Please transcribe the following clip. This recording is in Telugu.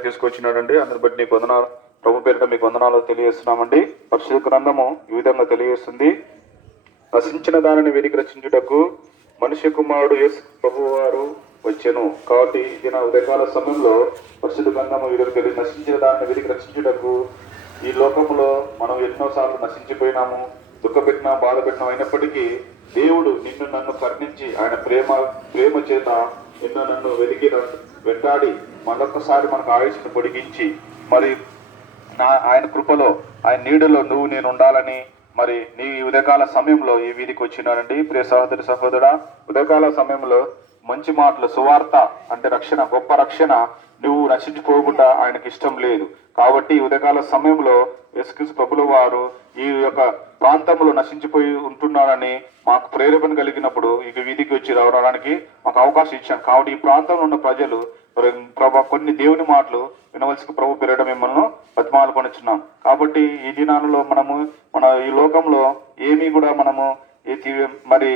మందిరానికి తీసుకొచ్చినాడండి. అందుని బట్టి నీకు వందనాలు, ప్రభు పేరిట మీకు వందనాలు తెలియజేస్తున్నామండి. పరిశుద్ధ గ్రంథము ఈ విధంగా తెలియజేస్తుంది, నశించిన దానిని వెతికి రక్షించుటకు మనుష్య కుమారుడు యేసు ప్రభు వారు వచ్చెను. కాబట్టి ఇది నా ఉదయకాల సమయంలో పరిశుద్ధ గ్రంథము వీరికి నశించిన దానిని వెతికి రక్షించుటకు, ఈ లోకంలో మనం ఎన్నోసార్లు నశించిపోయినాము, దుఃఖపెట్టినా బాధ పెట్టినా, అయినప్పటికీ దేవుడు నిన్ను నన్ను కరుణించి ఆయన ప్రేమ చేత నిన్ను నన్ను వెతికి వెంటాడి మరొకసారి మనకు ఆయుష్ను పొడిగించి మరి ఆయన కృపలో ఆయన నీడలో నువ్వు నేను ఉండాలని మరి నీ ఉదయకాల సమయంలో ఈ వీధికి వచ్చినారండి. ప్రియ సహోదరి సహోదరా, ఉదయకాల సమయంలో మంచి మాటలు, సువార్త అంటే రక్షణ, గొప్ప రక్షణ నువ్వు నశించుకోకుండా ఆయనకి ఇష్టం లేదు. కాబట్టి ఉదయకాల సమయంలో యేసుక్రీస్తు ప్రభుల వారు ఈ యొక్క ప్రాంతంలో నశించిపోయి ఉంటున్నారని మాకు ప్రేరేపణ కలిగినప్పుడు ఇక వీధికి వచ్చి రావడానికి మాకు అవకాశం ఇచ్చాను. కాబట్టి ఈ ప్రాంతంలో ఉన్న ప్రజలు ప్రభా కొన్ని దేవుని మాటలు వినవలసిన ప్రభు పేరిట మిమ్మల్ని బతిమాలు కొనుచున్నాం. కాబట్టి ఈ దినాలలో మన ఈ లోకంలో ఏమీ కూడా మనము మరి